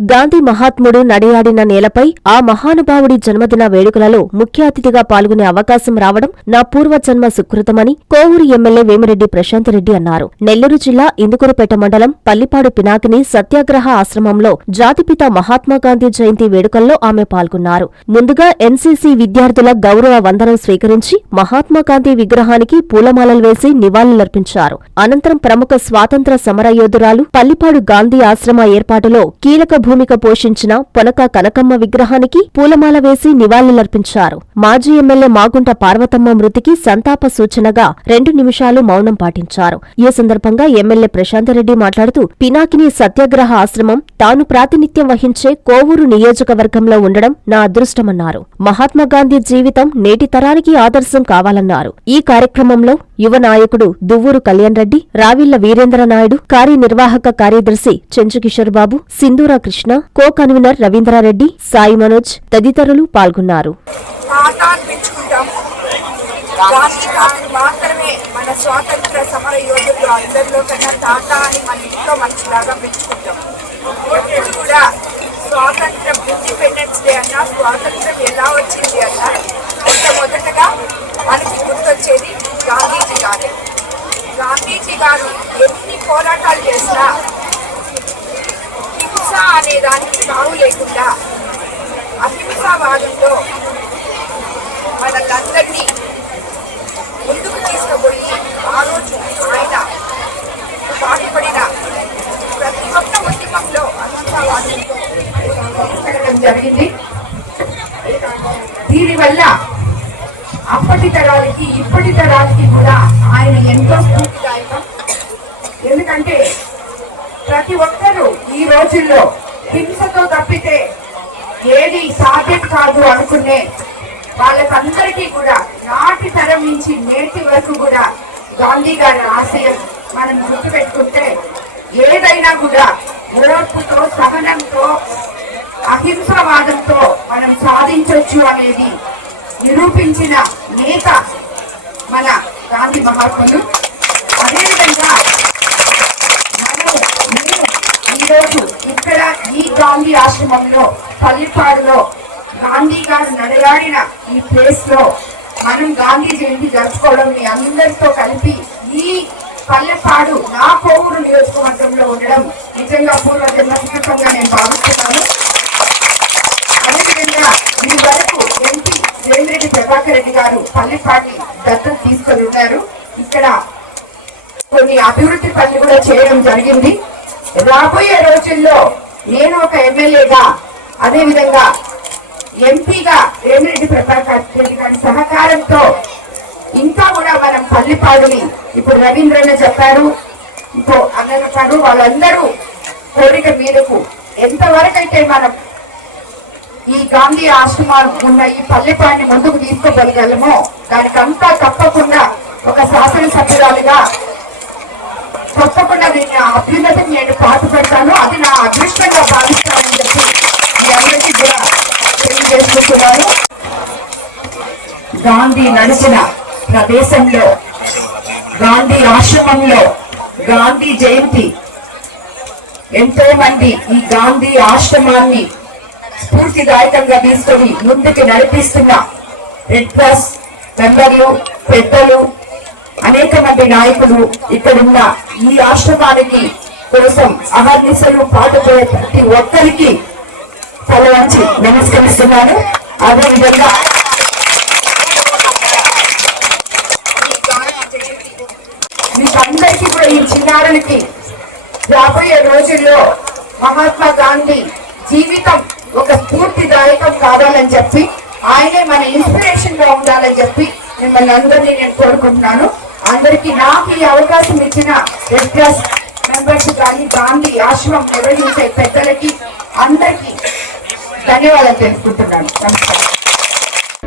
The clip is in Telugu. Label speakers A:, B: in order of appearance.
A: గాంధీ మహాత్ముడు నడియాడిన నేలపై ఆ మహానుభావుడి జన్మదిన వేడుకలలో ముఖ్య అతిథిగా పాల్గొనే అవకాశం రావడం నా పూర్వజన్మ సుకృతమని కోవూరు ఎమ్మెల్యే వేమిరెడ్డి ప్రశాంత్ రెడ్డి అన్నారు. నెల్లూరు జిల్లా ఇందుకూరుపేట మండలం పల్లిపాడు పినాకిని సత్యాగ్రహ ఆశ్రమంలో జాతిపిత మహాత్మాగాంధీ జయంతి వేడుకల్లో ఆమె పాల్గొన్నారు. ముందుగా ఎన్సీసీ విద్యార్థుల గౌరవ వందనం స్వీకరించి మహాత్మాగాంధీ విగ్రహానికి పూలమాలలు వేసి నివాళులర్పించారు. అనంతరం ప్రముఖ స్వాతంత్ర సమరయోధురాలు పల్లిపాడు గాంధీ ఆశ్రమ ఏర్పాటులో కీలక భూమిక పోషించిన పొనక కనకమ్మ విగ్రహానికి పూలమాల వేసి నివాళులర్పించారు. మాజీ ఎమ్మెల్యే మాగుంట పార్వతమ్మ మృతికి సంతాప సూచనగా రెండు నిమిషాలు మౌనం పాటించారు. ఈ సందర్భంగా ఎమ్మెల్యే ప్రశాంతరెడ్డి మాట్లాడుతూ పినాకిని సత్యాగ్రహ ఆశ్రమం తాను ప్రాతినిధ్యం వహించే కోవూరు నియోజకవర్గంలో ఉండడం నా అదృష్టమన్నారు. మహాత్మాగాంధీ జీవితం నేటి తరానికి ఆదర్శం కావాలన్నారు. ఈ కార్యక్రమంలో యువ నాయకుడు దువ్వూరు కళ్యాణ్ రెడ్డి రావిళ్ళ వీరేంద్ర నాయుడు కార్యనిర్వాహక కార్యదర్శి చెంచుకిషోర్ బాబు సింధూరా కృష్ణ కో కన్వీనర్ రవీంద్రారెడ్డి సాయి మనోజ్ తదితరులు పాల్గొన్నారు. గాంధీ మాత్రమే మన స్వాతంత్ర సమర యోధులు అందరిలో కన్నా తాత అని మన ఇంట్లో మనిషిలాగా పెంచుకుంటాం. కూడా స్వాతంత్రం ఇండిపెండెన్స్ డే అన్నా స్వాతంత్రం ఎలా వచ్చింది అన్నా మొట్టమొదటగా మనకి గుర్తొచ్చేది గాంధీజీ గారు గాంధీజీ గారు ఎన్ని పోరాటాలు చేసినా హింస అనే దానికి లేకుండా జరిగింది. దీనివల్ల అప్పటి తరాలకి ఇప్పటి తరాలకి కూడా ఆయన ఎంతో స్ఫూర్తిదాయకం. ఎందుకంటే ప్రతి ఒక్కరూ ఈ రోజుల్లో
B: హింసతో తప్పితే ఏది సాధ్యం కాదు అనుకునే వాళ్ళకందరికీ కూడా నాటి తరం నుంచి నేటి వరకు కూడా గాంధీ గారి ఆశయం మనం గుర్తుపెట్టుకుంటే నిరూపించిన నేత మన గాంధీ మహాత్ములు. అదేవిధంగా మనము మేము ఈరోజు ఇక్కడ ఈ గాంధీ ఆశ్రమంలో పల్లిపాడులో గాంధీ గారు నడయాడిన ఈ ప్లేస్లో మనం గాంధీ జయంతి జరుపుకోవడం మీ అందరితో కలిపి ఈ ప్రభాకర్ రెడ్డి గారు పల్లెపాటి దత్తత తీసుకొని ఉన్నారు. ఇక్కడ కొన్ని అభివృద్ధి పనులు కూడా చేయడం జరిగింది. రాబోయే రోజుల్లో నేను ఒక ఎమ్మెల్యేగా అదే విధంగా ఎంపీగా రేమిరెడ్డి ప్రభాకర్ రెడ్డి గారి సహకారంతో ఇంకా కూడా మనం పల్లిపాడుని ఇప్పుడు రవీంద్రన్న చెప్పారు. ఇంకో అన్న చెప్పారు వాళ్ళందరూ కోరిక మీదకు ఎంతవరకైతే మనం ఈ గాంధీ ఆశ్రమాలు ఉన్న ఈ పల్లెపాడిని ముందుకు తీసుకోగలగలము దానికంతా తప్పకుండా ఒక శాసనసభ్యురాలుగా తప్పకుండా దీన్ని అభ్యున్నతి నేను నేను పాటుపడతాను. అది నా అదృష్టంగా భావిస్తానని చెప్పి అందరికీ కూడా తెలియజేసుకుంటున్నాను గాంధీ నడిచిన ప్రదేశంలో గాంధీ ఆశ్రమంలో గాంధీ జయంతి. ఎంతో మంది ఈ గాంధీ ఆశ్రమాన్ని స్ఫూర్తిదాయకంగా తీసుకొని ముందుకు నడిపిస్తున్న రెడ్ క్రాస్ మెంబర్లు పెద్దలు అనేక మంది నాయకులు ఇక్కడున్న ఈ ఆశ్రమానికి కోసం అహర్నిశలు పాటుపడే ప్రతి ఒక్కరికి తల వంచి నమస్కరిస్తున్నాను. అదేవిధంగా మీకందరికీ కూడా ఈ చిన్నారులకి రాబోయే రోజుల్లో మహాత్మా గాంధీ జీవితం ఒక స్ఫూర్తిదాయకం కావాలని చెప్పి ఆయనే మన ఇన్స్పిరేషన్గా ఉండాలని చెప్పి మిమ్మల్ని అందరినీ నేను కోరుకుంటున్నాను. అందరికీ నాకు ఈ అవకాశం ఇచ్చిన రెడ్ క్రాస్ మెంబర్స్ కానీ గాంధీ ఆశ్రమం నిర్వహించే పెద్దలకి అందరికీ ధన్యవాదాలు తెలుసుకుంటున్నాను నమస్కారం.